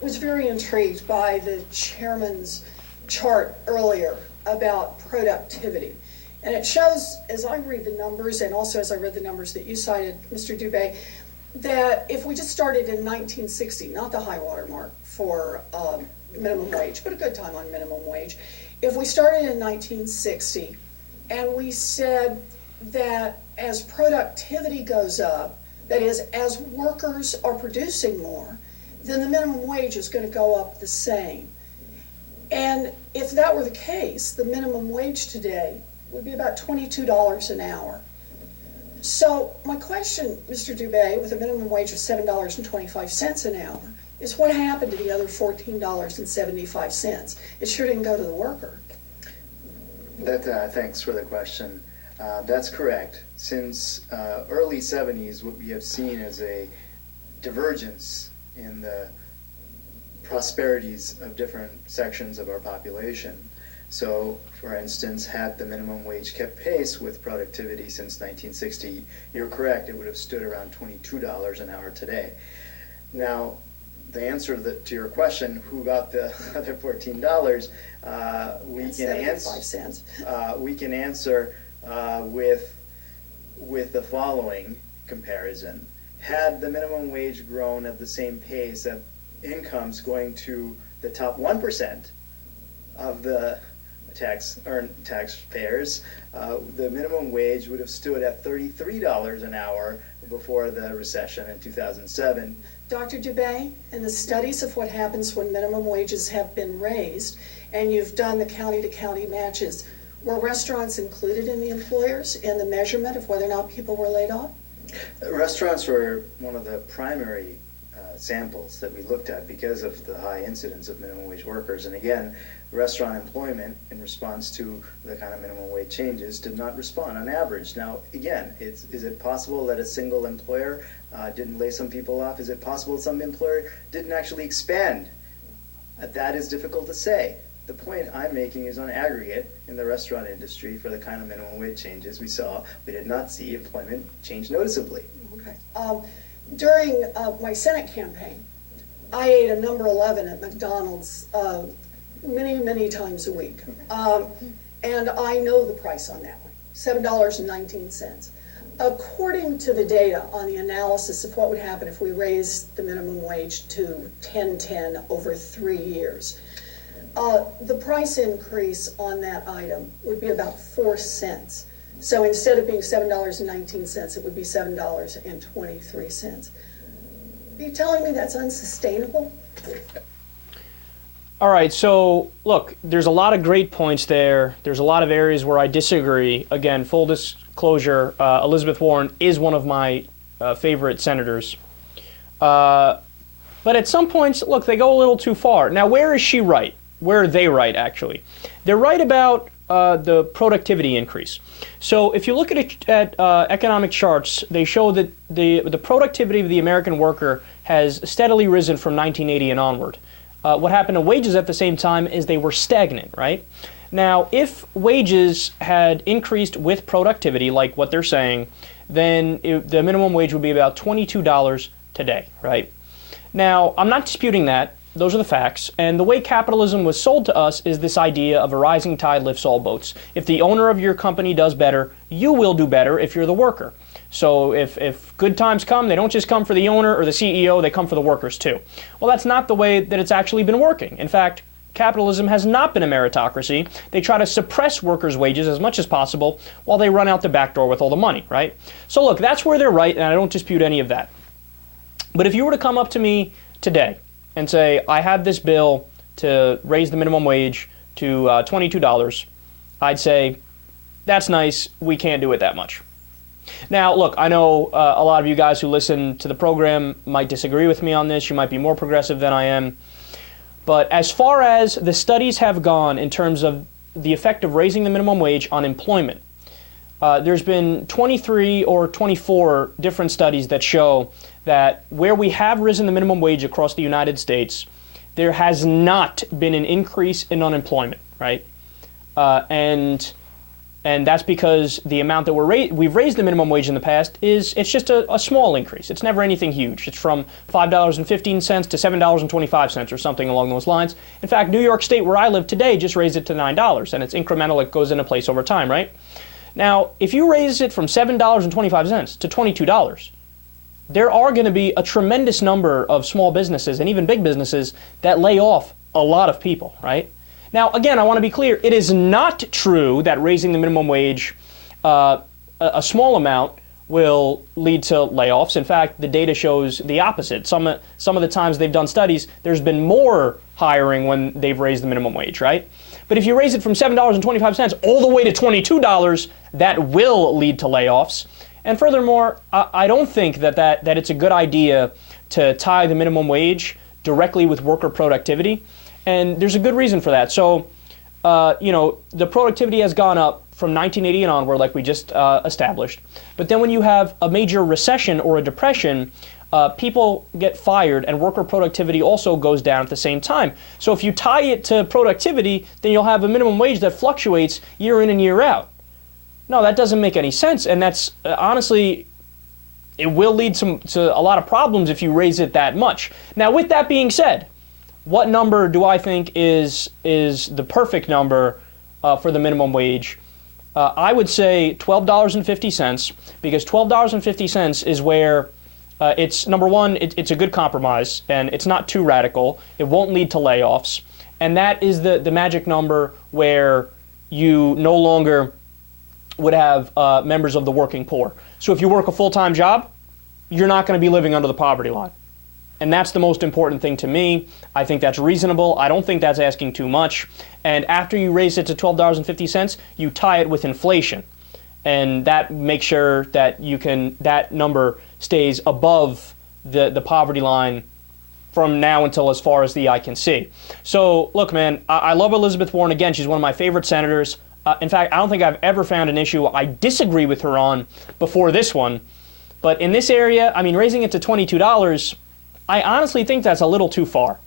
was very intrigued by the chairman's chart earlier about productivity. And it shows, as I read the numbers, and also as I read the numbers that you cited, Mr. Dube, that if we just started in 1960, not the high water mark for minimum wage, but a good time on minimum wage, if we started in 1960 and we said that as productivity goes up, that is, as workers are producing more, then the minimum wage is going to go up the same. And if that were the case, the minimum wage today would be about $22 an hour. So my question, Mr. Dube, with a minimum wage of $7.25 an hour, is what happened to the other $14.75? It sure didn't go to the worker. Thanks for the question. That's correct. Since early 70s, what we have seen is a divergence in the prosperities of different sections of our population. So, for instance, had the minimum wage kept pace with productivity since 1960, you're correct, it would have stood around $22 an hour today. Now, the answer to your question, who got the other $14, we can answer with the following comparison. Had the minimum wage grown at the same pace of incomes going to the top 1% of the taxpayers, the minimum wage would have stood at $33 an hour before the recession in 2007. Dr. Dube, in the studies of what happens when minimum wages have been raised, and you've done the county-to-county matches, were restaurants included in the employers in the measurement of whether or not people were laid off? Restaurants were one of the primary samples that we looked at because of the high incidence of minimum wage workers. And again, restaurant employment in response to the kind of minimum wage changes did not respond on average. Now, again, is it possible that a single employer didn't lay some people off? Is it possible that some employer didn't actually expand? That is difficult to say. The point I'm making is on aggregate in the restaurant industry for the kind of minimum wage changes we saw, we did not see employment change noticeably. Okay. During my Senate campaign, I ate a number 11 at McDonald's many times a week. And I know the price on that one, $7.19. According to the data on the analysis of what would happen if we raised the minimum wage to $10.10 over 3 years, the price increase on that item would be about 4 cents. So instead of being $7.19, it would be $7.23. Are you telling me that's unsustainable? All right, so look, there's a lot of great points there. There's a lot of areas where I disagree. Again, full disclosure, Elizabeth Warren is one of my favorite senators. But at some points, look, they go a little too far. Now, where is she right? Where are they right, actually? They're right about the productivity increase. So if you look at economic charts, they show that the productivity of the American worker has steadily risen from 1980 and onward. What happened to wages at the same time is they were stagnant, right? Now, if wages had increased with productivity, like what they're saying, then the minimum wage would be about $22 today, right? Now, I'm not disputing that. Those are the facts. And the way capitalism was sold to us is this idea of a rising tide lifts all boats. If the owner of your company does better, you will do better if you're the worker. So if good times come, they don't just come for the owner or the CEO, they come for the workers too. Well, that's not the way that it's actually been working. In fact, capitalism has not been a meritocracy. They try to suppress workers' wages as much as possible while they run out the back door with all the money, right? So look, that's where they're right, and I don't dispute any of that. But if you were to come up to me today and say, I have this bill to raise the minimum wage to $22, I'd say, that's nice, we can't do it that much. Now, look, I know a lot of you guys who listen to the program might disagree with me on this. You might be more progressive than I am. But as far as the studies have gone in terms of the effect of raising the minimum wage on employment, there's been 23 or 24 different studies that show that where we have risen the minimum wage across the United States, there has not been an increase in unemployment, right? And And that's because the amount that we've raised the minimum wage in the past it's just a small increase. It's never anything huge. It's from $5.15 to $7.25 or something along those lines. In fact, New York State, where I live today, just raised it to $9, and it's incremental. It goes into place over time, right? Now, if you raise it from $7.25 to $22, there are going to be a tremendous number of small businesses and even big businesses that lay off a lot of people, right? Now, again, I want to be clear. It is not true that raising the minimum wage a small amount will lead to layoffs. In fact, the data shows the opposite. Some of the times they've done studies, there's been more hiring when they've raised the minimum wage, right? But if you raise it from $7.25 all the way to $22, that will lead to layoffs. And furthermore, I don't think that it's a good idea to tie the minimum wage directly with worker productivity. And there's a good reason for that. So, the productivity has gone up from 1980 and onward, like we just established. But then when you have a major recession or a depression, people get fired and worker productivity also goes down at the same time. So if you tie it to productivity, then you'll have a minimum wage that fluctuates year in and year out. No, that doesn't make any sense. And that's honestly, it will lead to a lot of problems if you raise it that much. Now, with that being said, what number do I think is the perfect number for the minimum wage? I would say $12.50, because $12.50 is where it's, number one, it's a good compromise, and it's not too radical. It won't lead to layoffs. And that is the magic number where you no longer would have members of the working poor. So if you work a full-time job, you're not going to be living under the poverty line. And that's the most important thing to me. I think that's reasonable. I don't think that's asking too much. And after you raise it to $12.50, you tie it with inflation. And that makes sure that that number stays above the poverty line from now until as far as the eye can see. So, look, man, I love Elizabeth Warren. Again, she's one of my favorite senators. In fact, I don't think I've ever found an issue I disagree with her on before this one. But in this area, I mean, raising it to $22, I honestly think that's a little too far.